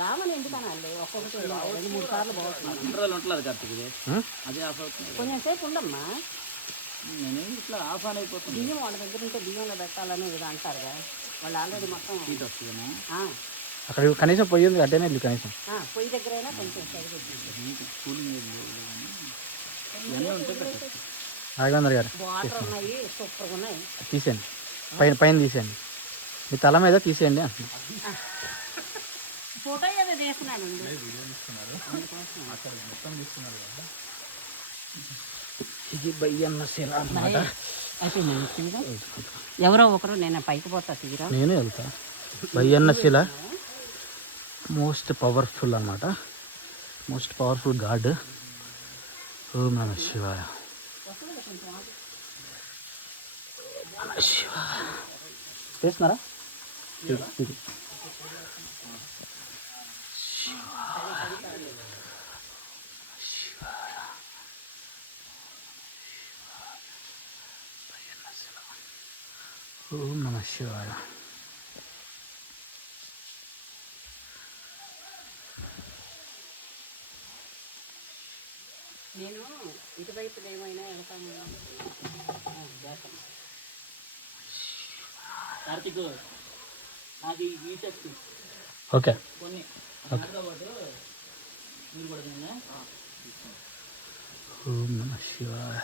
రామని ఎందుకనండి ఒక్కొక్కటి 2-3 సార్లు బాగుంటుంది ఉంటుంది కార్తీక్ అదే ఆఫ్ అవుతుంది కొంచెం సేపు ఉండమ్మా నేనేం ఇట్లా ఆఫ్ ఆన్ అయిపోతుంది బియ్యం వాళ్ళ దగ్గర ఉంటే బియ్యంలో పెట్టాలని ఇది అంటారుగా వాళ్ళు ఆల్రెడీ మొత్తం హీట్ వస్తుందా అక్కడ కనీసం పొయ్యి ఉంది అడ్డనే వెళ్ళి కనీసం పొయ్యి దగ్గర అయినా కొంచెం కూలింగ్ ఉంటే రాఘవేంద్ర గారు వాటర్ ఉన్నాయి సూపర్గా ఉన్నాయి తీసేయండి పైన తీసేయండి మీ తల మీద తీసేయండి అంటున్నా ఫోటో ఏదో తీస్తున్నాను ఇది బయ్యన్న శిల అన్నమాట ఎవరో ఒకరు నేను పైకి పోతా తీరా నేను వెళ్తా బయ్యన్న శిల మోస్ట్ పవర్ఫుల్ అన్నమాట మోస్ట్ పవర్ఫుల్ గాడ్ ఓం నమః శివాయ చేస్తున్నారా ఓం నమః శివాయ నేను ఇటువైపు ఏమైనా వెళ్తాను కార్తీక్ అది ఈ చెట్టు ఓకే కొన్ని మీరు కూడా ఓం నమః శివాయ